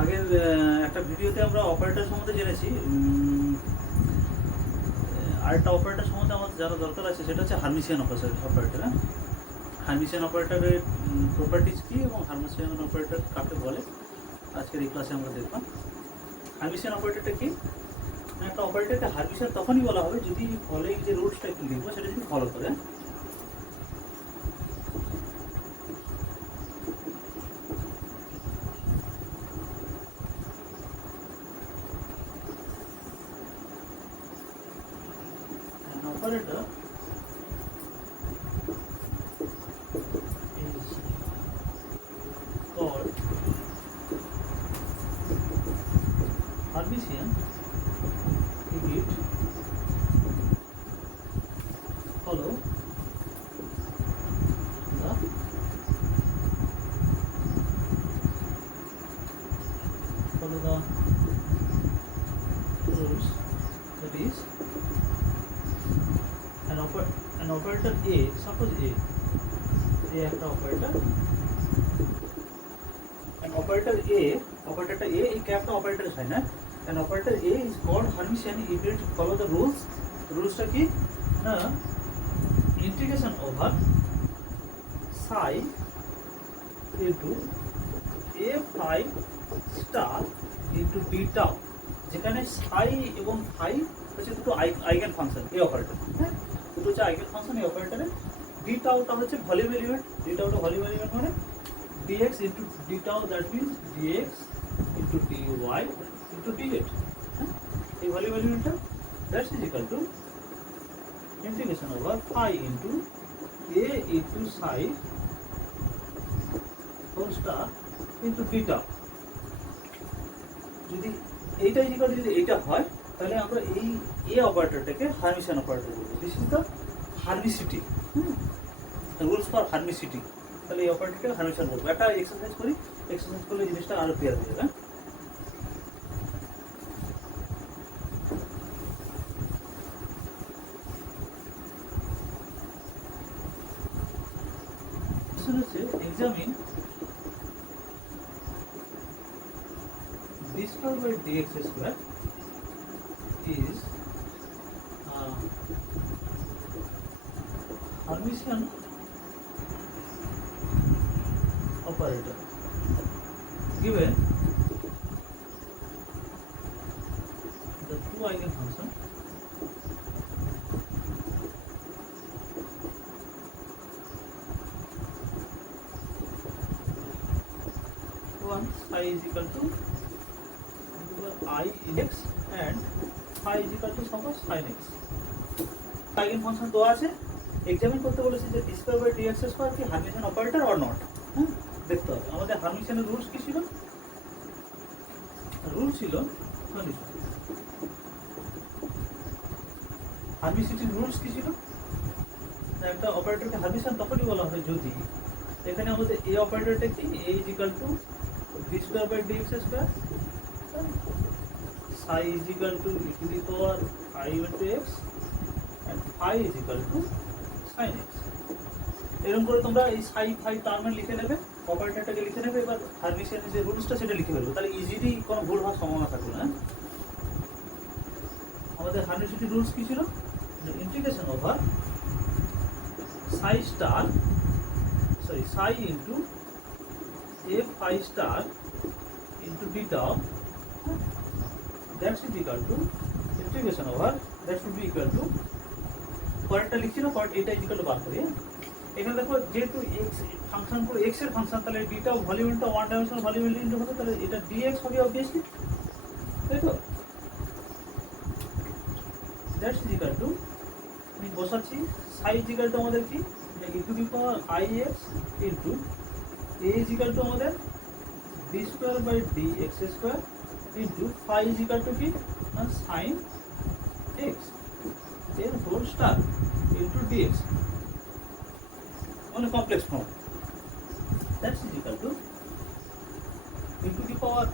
আগের একটা ভিডিওতে আমরা অপারেটর সম্বন্ধে জেনেছি। আরেকটা অপারেটর সম্বন্ধে আমাদের জানা দরকার আছে, সেটা হচ্ছে হার্মিশিয়ান অপারেটর। হ্যাঁ, হার্মিশিয়ান অপারেটরের প্রপার্টিজ কী এবং হার্মিশিয়ান অপারেটর কাকে বলে আজকের এই ক্লাসে আমরা দেখলাম। হার্মিশিয়ান অপারেটরটা কি? একটা অপারেটরকে হার্মিশিয়ান তখনই বলা হবে যদি ফলোইং যে রুলসটা একটু লিখবো সেটা যদি ফলো করে। Operator is called Hermitian if it follow the rules, that is an operator A, suppose A একটা operator, an operator A, operator A এই একটা operator হয় না, an operator A is called Hermitian if it follow the rules. রুলসটা কি না, integration over psi into a phi star into d tau, যেখানে psi এবং phi হচ্ছে দুটো আইগেন ফাংশন এই অপারেটর। হ্যাঁ, দুটো হচ্ছে আইগেন ফাংশন এই অপারেটরে। ডি টাউটা হচ্ছে ভলিউম এলিমেন্ট, ডি টাউটা ভলিউম এলিমেন্ট মানে dx into d tau, that means dx into dy into dz। হ্যাঁ, এই ভলিউম এলিমেন্টটা that's is equal to integration over phi into a into psi whole star into d tau। যদি এইটা equal যদি এইটা হয় তাহলে আমরা এই এ অপারেটরটাকে হার্মিশিয়ান অপারেটর বলবো। This is the hermiticity, rules for hermiticity. তাহলে এই অপারেটরকে হার্মিশিয়ান বলবো। একটা এক্সারসাইজ করি, এক্সারসাইজ করলে জিনিসটা আরো ক্লিয়ার হয়ে যাবে। Examine d square by dx square is Hermitian operator given the two eigenfunction one phi is equal to I in x and phi is equal to suppose sin x। eigenfunction দেওয়া আছে, examine করতে বলেছে যে d square by dx square কি Hermitian operator or not. হ্যাঁ, দেখতে হবে আমাদের হার্মিশিয়ানের রুলস কি ছিল। রুল ছিল হার্মিসিটির রুলস কি ছিল, একটা অপারেটরকে হার্মিশিয়ান তখনই বলা হয় যদি এখানে আমাদের এই অপারেটরটা কি a is equal to d square by dx square psi is equal to e to the power I into x and phi is equal to sin x। এরকম করে তোমরা এই psi phi টার্মে লিখে নেবে, অপারেটরটাকে লিখে নেবে। এবার হার্মিশিয়ানের যে রুলসটা সেটা লিখে ফেলবে, তাহলে ইজিলি কোনো ভুল হওয়ার সম্ভাবনা থাকবে না। আমাদের হার্মিসিটির রুলস কি ছিল, integration over psi star psi into a phi star into d tau, that should be equal to integration over, that should be equal to পরেরটা লিখছি না, পরেরটা এটা ইকুয়াল টু বার করি। এখানে দেখো যেহেতু x ফাংশন পুরো x এর ফাংশন, তাহলে d টাও ভলিউমটা ওয়ান ডাইমেনশনাল ভলিউম এলিমেন্ট হবে, তাহলে এটা dx হবে অবভিয়াসলি, তাই তো। দ্যাটস ইজ ইকুয়াল টু আমি বসাচ্ছি psi ইজ ইকুয়াল টু আমাদের কি e to the power ix into a is equal to আমাদের d square by dx square into phi is equal to কি না sin x এর হোল স্টার ইনটু dx মানে complex form. That's is equal to e to the power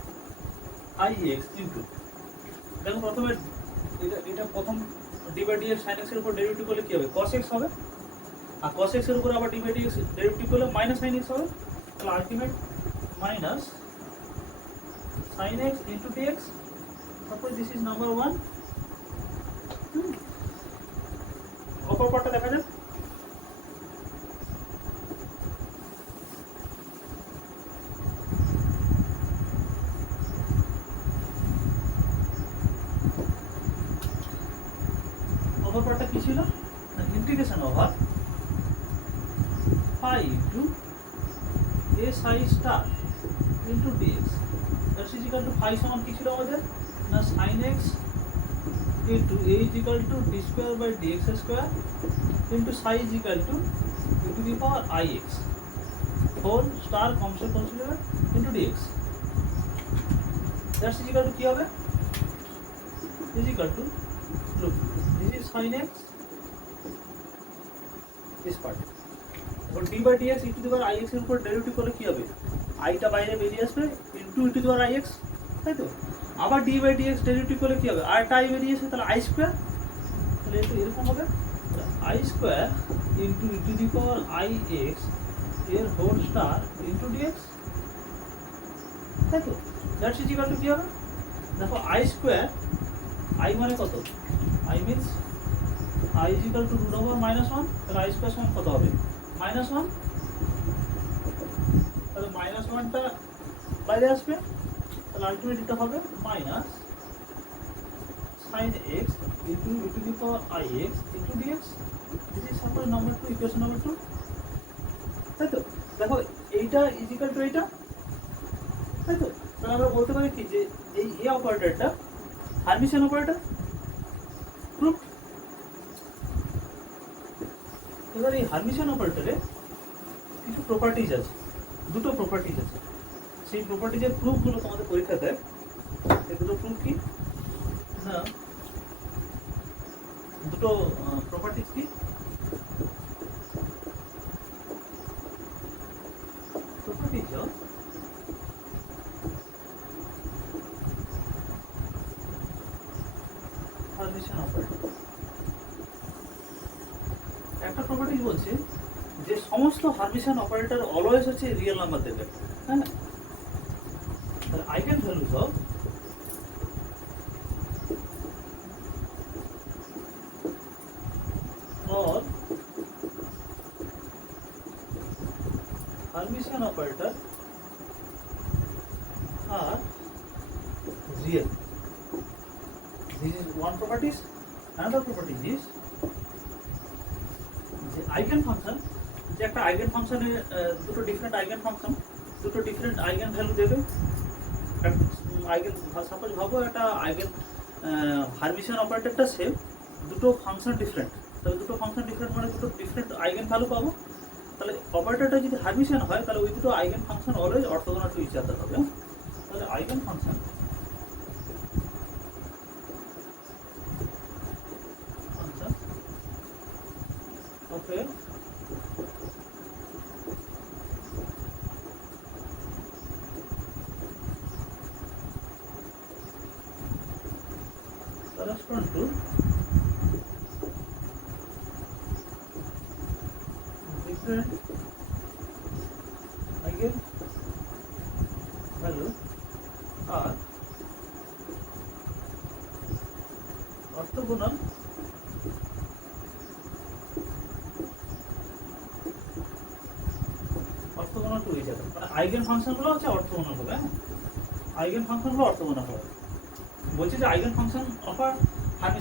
ix into, দেখো প্রথমে এটা প্রথম d by dx sin x এর উপর ডেরিভেটিভ করলে কি হবে, cos x হবে, আর cos x এর উপর আবার d বাই dx ডেরিভেটিভ করলে মাইনাস sin x হবে, তাহলে ultimate minus sin x into dx. Suppose this is number 1. অপর পার্টটা দেখা যাক। অপর পার্টটা কি ছিল? Integration over phi into a psi star into dx. That is equal to phi সমান কি ছিল আমাদের? না sin x into a is equal to d square by dx square into psi is equal to e to the power ix whole star consider into dx. That is equal to কি হবে? Is equal to, look, this is sin x, this part. এখন d by dx e to the power ix এর উপর derivative করলে কি হবে? i টা বাইরে বেরিয়ে আসবে into e to the power ix, তাই তো? আবার d by dx ডেরিভেটিভ করলে কি হবে? আর টা i বেরিয়ে আসবে, তাহলে i স্কয়ার, তাহলে এটা এরকম হবে i square into e to the power ix এর হোল স্টার into dx, তাই তো? দ্যাটস ইজ ইকুয়াল টু কি হবে? দেখো i স্কয়ার, i মানে কত? i means i is equal to root over -1, তাহলে i স্কয়ার সমান কত হবে? -1, তাহলে -1টা বাইরে আসবে, তাহলে আলটিমেট এটা হবে minus sin x into e to the power ix into dx. This is suppose number 2, equation number 2, তাই তো? দেখো এইটা ইজ ইকুয়াল টু এইটা, তাই তো? তাহলে আমরা বলতে পারি কি যে এই এ অপারেটরটা হার্মিশন অপারেটর প্রুফ। এবার এই হার্মিশন অপারেটরে কিছু প্রপার্টিজ আছে, দুটো প্রপার্টিজ আছে। সেই প্রপার্টিজের প্রুফগুলো তোমাদের পরীক্ষা দেয়। এই দুটো প্রুফ কি না, দুটো প্রপার্টিজ কি? Properties Hermitian operator. একটা প্রপার্টিজ বলছে যে সমস্ত হার্মিশন অপারেটর অলওয়েজ হচ্ছে রিয়েল নাম্বার দেবে, হ্যাঁ? তাহলে eigenvalues of all Hermitian operator are real. This is one property. Another property is the eigen function. যে একটা আইগেন ফাংশনের দুটো ডিফারেন্ট আইগেন ফাংশন, দুটো ডিফারেন্ট আইগেন ভ্যালু দেবে। আইগেন সাপোজ ভাবো একটা আইগেন হার্মিশন অপারেটরটা সেম, দুটো ফাংশন ডিফারেন্ট, তাহলে দুটো ফাংশন ডিফারেন্ট মানে দুটো ডিফারেন্ট আইগেন ভ্যালু পাবো। তাহলে অপারেটরটা যদি হার্মিশন হয় তাহলে ওই দুটো eigen function always orthogonal to each other হবে। তাহলে eigen function okay correspond to different eigen value are orthogonal to each other. মানে আইগেন ফাংশনগুলো হচ্ছে অর্থোগোনাল হবে, হ্যাঁ? আইগেন ফাংশনগুলো অর্থোগোনাল হবে। বলছে যে eigenfunction of a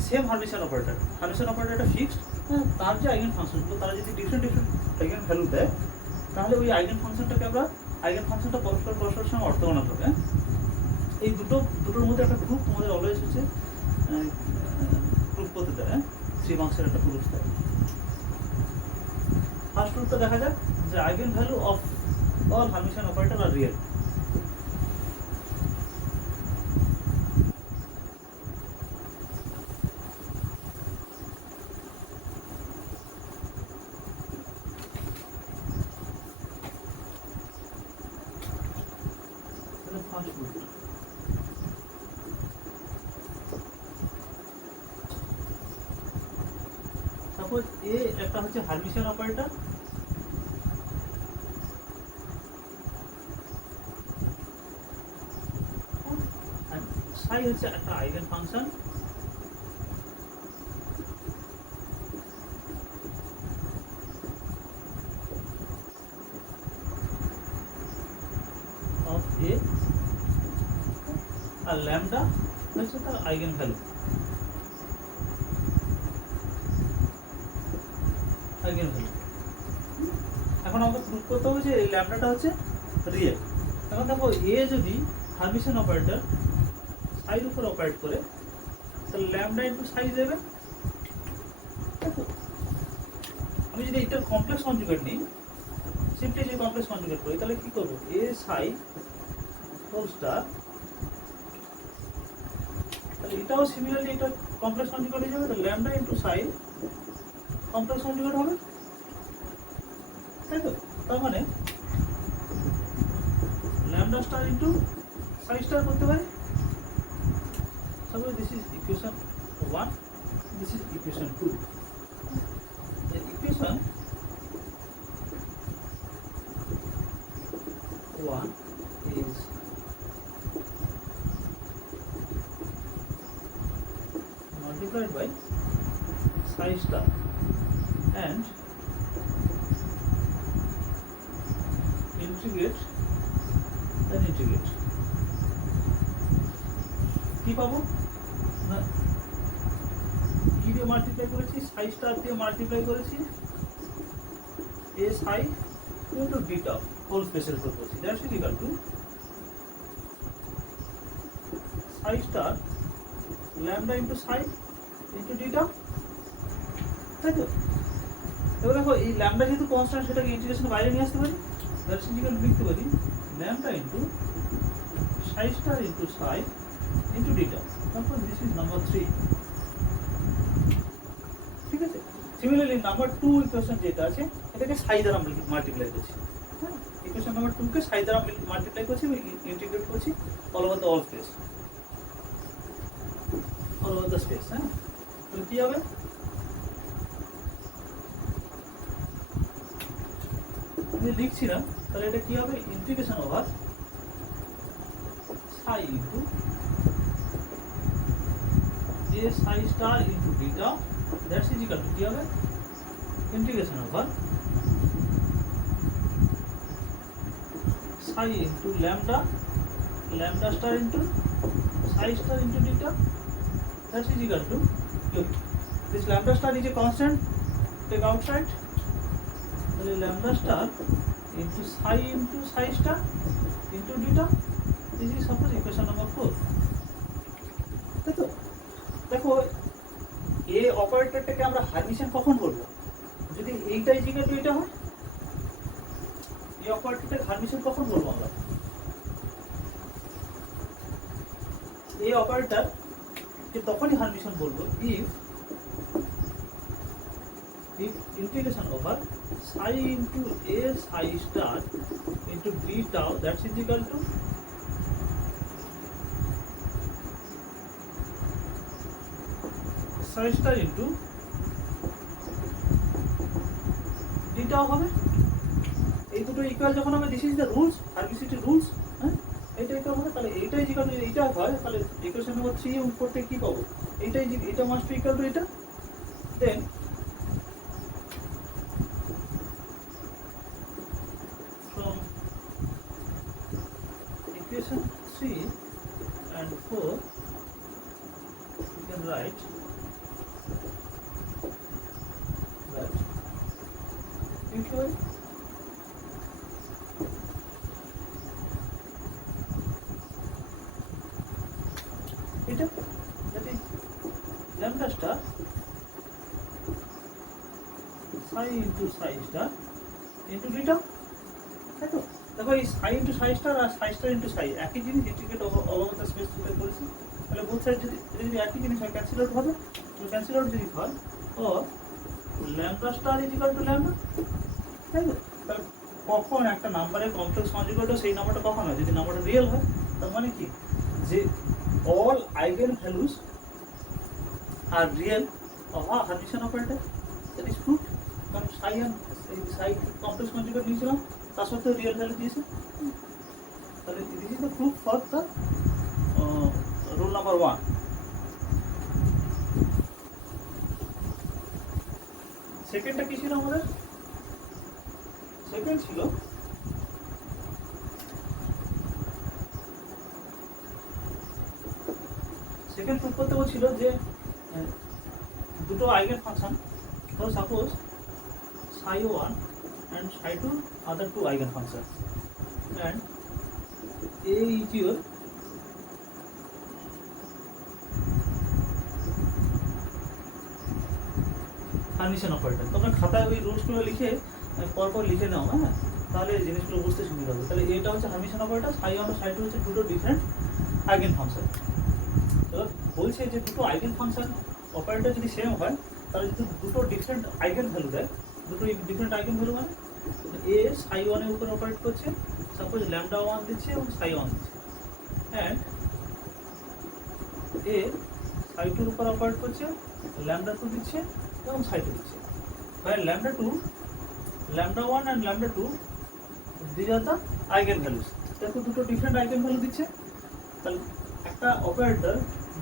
same Hermitian operator, Hermitian অপারেটরটা ফিক্সড, হ্যাঁ? তার যে আইগেন ফাংশনগুলো তারা যদি ডিফারেন্ট ডিফারেন্ট আইগেন ভ্যালু দেয় তাহলে ওই আইগেন ফাংশনটাকে আমরা আইগেন ফাংশনটা পরস্পরের সঙ্গে অর্থোগোনাল হবে। এই দুটোর মধ্যে একটা প্রুফ তোমাদের অলওয়েজ হচ্ছে প্রুফ করতে দেয়, 3 মার্কসের একটা প্রুফ দেয়। ফার্স্ট প্রুফটা দেখা যাক যে eigenvalue of all Hermitian operator are real. Suppose A একটা হচ্ছে হার্মিশন অপারেটর, সাই হচ্ছে একটা আইগেন ফাংশন অফ এ, আর ল্যামডা হচ্ছে তার আইগেন ভ্যালু। এখন আমাকে প্রুভ করতে হবে যে এই ল্যামডাটা হচ্ছে রিয়েল। এখন দেখো এ যদি হারমিশন অপারেটর সাইর উপর অপারেট করে তাহলে ল্যামডা ইনটু সাই দেবে। দেখো আমি যদি এটার কমপ্লেক্স কনজুগেট নিই, সিম্পলি যদি কমপ্লেক্স কনজুগেট করি তাহলে কি করবো, এ সাই হোল স্টার, তাহলে এটাও সিমিলারলি এটা কমপ্লেক্স কনজুগেট হয়ে যাবে, তো ল্যামডা ইনটু সাই কমপ্লেক্স কনজুগেট হবে, তাই তো? তার মানে ল্যামডা স্টার ইনটু সাই স্টার করতে পারি। তারপরে this is equation 1, this is equation 2। The equation 1 is multiplied by psi star and integrate, then integrate কি পাবো না, কি দিয়ে মাল্টিপ্লাই করেছি, সাই স্টার দিয়ে মাল্টিপ্লাই করেছি এ সাই ইনটু বিটা হোল স্পেসের উপর করছি, that's equal to Sai star lambda into Sai into beta, তাই তো? এবার দেখো এই ল্যামডা যেহেতু কনস্ট্যান্ট সেটাকে ইন্টিগ্রেশনের বাইরে নিয়ে আসতে পারি, দ্যাটস ইকুয়াল টু লিখতে পারি ল্যামডা ইনটু সাই স্টার ইনটু সাই ইনটু বিটা। তারপর দিস ইজ নাম্বার 3, ঠিক আছে? সিমিলারলি নাম্বার 2 ইকুয়েশন যেটা আছে এটাকে সাই দ্বারা মাল্টিপ্লাই করছি, হ্যাঁ, ইকুয়েশন নাম্বার 2 কে সাই দ্বারা মাল্টিপ্লাই করছি, ইন্টিগ্রেট করছি all over the all space, all over the space, হ্যাঁ। তাহলে কি হবে, আমি লিখছি না, তাহলে এটা কি হবে, integration over Sai into a Sai star into beta, that's is equal to কি হবে, integration over Sai into lambda, lambda star into Sai star into beta, that's is equal two this lambda star is a constant, take outside, তাহলে lambda star into Sai star into beta, this is suppose equation number 4, তাই তো? দেখো এ অপারেটরটাকে আমরা হারমিশন কখন বলবো, যদি এইটা equal to এটা হয়, এই অপারেটরটাকে হারমিশন কখন বলবো আমরা, এই অপারেটর কে তখনই হারমিশন বলবো if integration over psi into a psi star into b tau, that's is equal to psi star into d tau হবে। এই দুটো ইকুয়াল যখন হবে, this is the rules, hermiticity rules, হ্যাঁ, এটা ইকুয়াল হবে, তাহলে এইটাই ইকুয়াল টু এইটা হয়, তাহলে ইকুয়েশন নাম্বার 3 এবং 4 থেকে কি পাবো, এইটাই, এটা মাস্ট বি ইকুয়াল টু এটা, দেন from equation 3 and 4 you can write that if এটা, that is lambda star psi into psi star into beta, তাই তো? দেখো এই সাই ইনটু সাই স্টার আর সাই স্টার ইনটু সাই একই জিনিস, integrate all over the space বের করেছি, তাহলে বোথ সাইড যদি একই জিনিস হয় ক্যান্সেল আউট হবে, তো ক্যান্সেল আউট যদি হয় ও lambda star is equal to lambda, তাই তো? তাহলে কখন একটা নাম্বারের কমপ্লেক্স কনজুগেট হয়, সেই নাম্বারটা কখন হয়, যদি নাম্বারটা রিয়েল হয়, তার মানে কি যে all eigenvalues are real of a Hermitian operator, that is proved, কারণ psi complex conjugate নিয়েছিলাম, তার সত্ত্বেও রিয়েল ভ্যালু দিয়েছে, তাহলে this is the proof for the rule number number 1। সেকেন্ডটা কি ছিল আমাদের? সেকেন্ড ছিল সেকেন্ড প্রুফ করতে বলছিল যে দুটো আইগেন ফাংশন, ধরো suppose psi1 and psi2 other two eigenfunction, and A is your Hermitian operator. তোমরা খাতায় ওই রুলসগুলো লিখে পরপর লিখে নাও, হ্যাঁ, তাহলে জিনিসগুলো বুঝতে সুবিধা হবে। তাহলে এটা হচ্ছে হার্মিশন অপারেটর, psi1 আর psi2 হচ্ছে দুটো ডিফারেন্ট আইগেন ফাংশন। এবার বলছে যে দুটো আইগেন ফাংশন অপারেটর যদি সেম হয় তাহলে যদি দুটো ডিফারেন্ট আইগেন ভ্যালু দেয়, দুটো ডিফারেন্ট আইগেন ভ্যালু মানে এ psi1 এর উপর অপারেট করছে, সাপোজ λ1 দিচ্ছে এবং psi1 দিচ্ছে, অ্যান্ড এ psi2 এর উপর অপারেট করছে, λ2 দিচ্ছে এবং psi2 দিচ্ছে। Where λ1 and λ2 these are the eigen values. দেখো দুটো ডিফারেন্ট আইগেন ভ্যালু দিচ্ছে, তাহলে একটা অপারেটর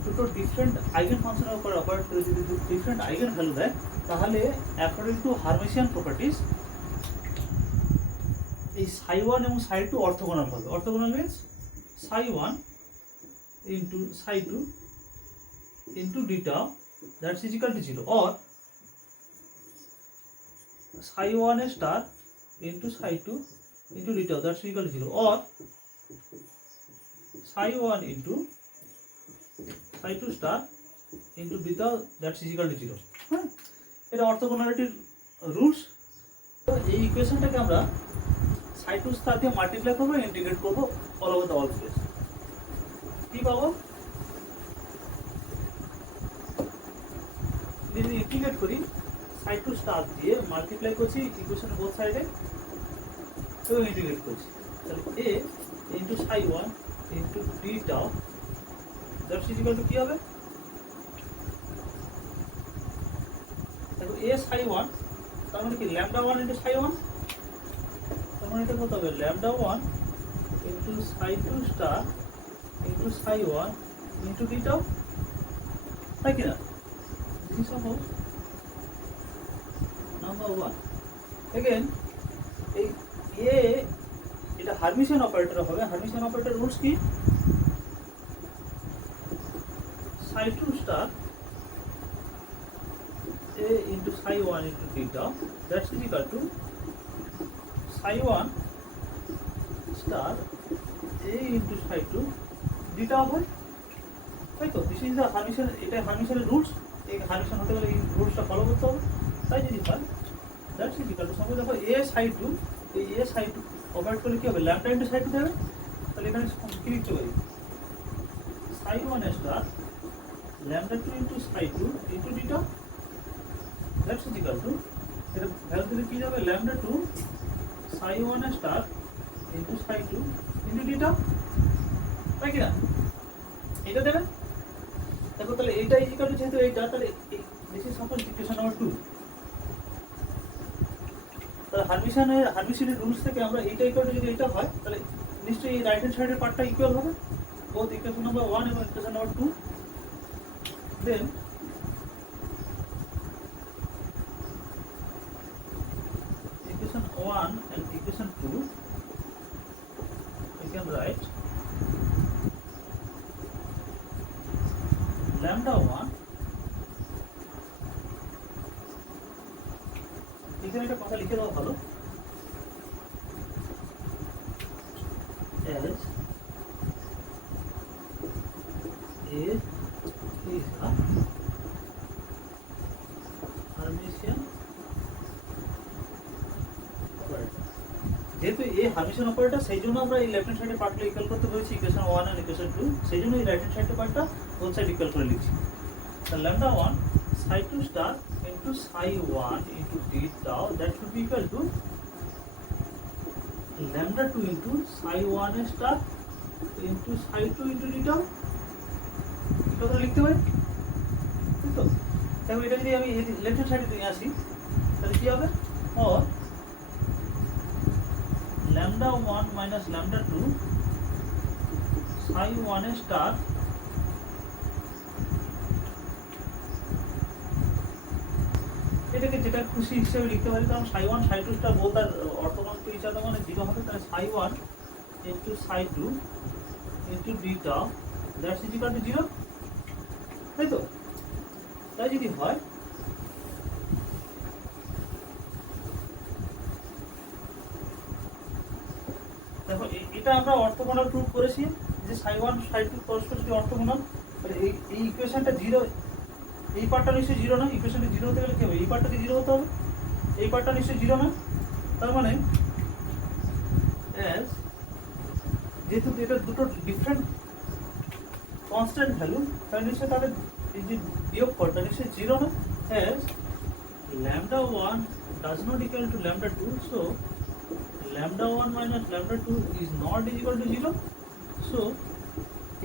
দুটো ডিফারেন্ট আইগেন ফাংশনের উপর অপারেট করে যদি দুটো ডিফারেন্ট আইগেন ভ্যালু দেয়, তাহলে অ্যাকর্ডিং টু হার্মিশিয়ান প্রপার্টিজ এই psi1 এবং psi2 অর্থোগোনাল হবে। Orthogonal means psi1 into psi2 into d tau that's equal to 0, or psi1 star into psi2 into d tau that's equal to 0, or psi1 into psi2 star into d tau that's equal to 0। হ্যাঁ, এটা অর্থোগোনালিটির rules. এই ইকুয়েশনটাকে আমরা psi2 star দিয়ে multiply করবো, integrate করবো all over the all space. কি পাবো? যদি ইন্টিগ্রেট করি psi2 star দিয়ে মাল্টিপ্লাই করছি ইকুয়েশনের বোথ সাইডে, তো ইন্টিগ্রেট করছি, তাহলে a into psi1 into d tau that's equal to কি হবে? দেখো a psi1 তার মানে কি λ1 ইন্টু psi1, তার মানে এটা কত হবে? λ1 into psi2 star into psi1 into d tau, তাই কি না? This is suppose number 1। Again এই a এটা হার্মিশিয়ান অপারেটর হবে। হার্মিশিয়ান অপারেটর রুলস কি? psi2 star a into psi1 into d tau that's equal to psi1 star a into psi2 d tau হয়, তাই তো? দিস ইজ দ্য হার্মিশিয়ান, এটা হার্মিশিয়ানের rules. এই Hermitian হতে গেলে এই রুলসটা ফলো করতে হবে। তাই যদি হয় দ্যাটস ইকুয়াল টু, সাপোজ দেখো a psi2, এই a psi2 অপারেট করলে কি হবে? ল্যাম্বডা ইন্টু psi2 দেবে। তাহলে এখানে কি লিখতে পারি? psi1 star λ2 into psi2 into d tau that's equal to, এটা ভ্যালু দিলে কি যাবে? λ2 psi1 star into psi2 into d tau, তাই কি না? এটা দেবে। দেখো তাহলে এইটা ইকুয়াল টু, যেহেতু এইটা, তাহলে this is suppose equation number 2। তাহলে হার্মিশিয়ানের রুলস থেকে আমরা এইটা ইকুয়াল টু, যদি এটা হয় তাহলে নিশ্চয়ই এই রাইট হ্যান্ড সাইডের পার্টটা ইকুয়াল হবে, বোথ ইকুয়েশন নাম্বার 1 এবং equation number 2। Then equation 1 and equation 2 we can write λ1, এখানে একটা কথা লিখে দেওয়া ভালো, as a is a Hermitian operator. যেহেতু এই হার্মিশিয়ান অপারেটর, সেই জন্য আমরা এই লেফট হ্যান্ড সাইডের পার্টটা ইকুয়াল করতে বলেছি ইকুয়েশন 1 আর ইকুয়েশন 2, সেই জন্য এই রাইট হ্যান্ড সাইডের পার্টটা বোথ সাইড ইকুয়াল করে লিখছি। তাহলে λ1 psi2 star into psi1 into d tau that should be equal to λ2 into psi1 star into psi2 into d tau। এটা তো লিখতে পারি, ঠিক তো? দেখো এটা যদি আমি লেফট হ্যান্ড সাইডে নিয়ে আসি তাহলে কি হবে? or λ1 minus λ2 psi1 star এটাকে যেটা খুশি হিসেবে লিখতে পারি, কারণ psi one psi two star both are orthogonal to each other মানে জিরো হবে, তাহলে psi one into psi two into d tau that's is equal to zero, তাই তো? তাই যদি হয় দেখো এটা আমরা অর্থগোনাল প্রুভ করেছি যে সাই ওয়ান সাই টু পরস্পর যদি অর্থগোনাল, তাহলে এই ইকুয়েশনটা জিরো, এই পার্টটা নিশ্চয়ই জিরো না, ইকুয়েশনটা জিরো হতে গেলে কি হবে, এই পার্টটাকে জিরো হতে হবে, এই পার্টটা নিশ্চয়ই জিরো না, তার মানে অ্যাজ যেহেতু এটা দুটো ডিফারেন্ট কনস্ট্যান্ট ভ্যালু, তাহলে নিশ্চয়ই তাদের এই যে বিয়োগ করটা নিশ্চয়ই জিরো না, as lambda 1 does not equal to lambda 2, so lambda 1 minus lambda 2 is not equal to 0, so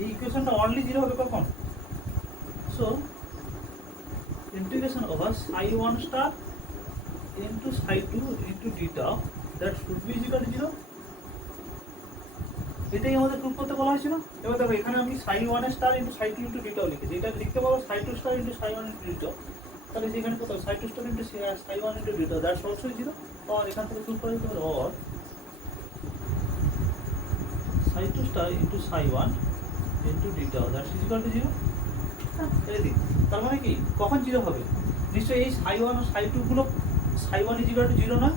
এই ইকুয়েশনটা অনলি জিরো হবে কখন, so integration over psi 1 star into psi 2 into theta that should be equal to 0, এটাই আমাদের proof করতে বলা হয়েছিল। এবার দেখো এখানে আমি psi 1 star into psi 2 into theta লিখেছি, এটা লিখতে পারবো psi 2 star into psi 1 into theta, তাহলে যেখানে কত psi 2 star into psi 1 into theta that's also 0, আর এখান থেকে প্রুফ করা যেতে পারে or psi 2 star into psi 1 into theta that's equal to 0, এদিক তার মানে কি কখন জিরো হবে, নিশ্চয়ই এই psi 1 আর psi 2 গুলো psi 1 is equal to 0 না,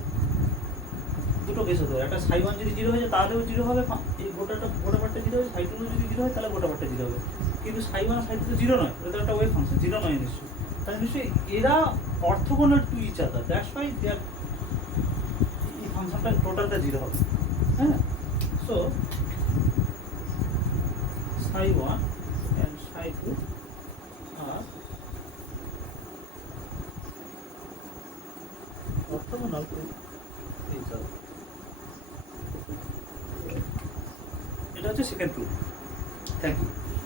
দুটো কেস হতে পারে, একটা psi 1 যদি জিরো হয়ে যায় তাহলেও জিরো হবে, এই গোটা পার্টটা জিরো হবে, psi 2 যদি জিরো হয় তাহলে গোটা পার্টটা জিরো হবে, কিন্তু psi 1 আর psi 2 তো জিরো নয়, এটা একটা ওয়েভ ফাংশন, জিরো নয় নিশ্চয়ই, তাহলে নিশ্চয়ই এরা orthogonal to each other, that's why there এই ফাংশনটা টোটালটা জিরো হবে, হ্যাঁ, so psi 1 and psi 2 are orthogonal to each other. এটা হচ্ছে সেকেন্ড প্রুফ। Thank you.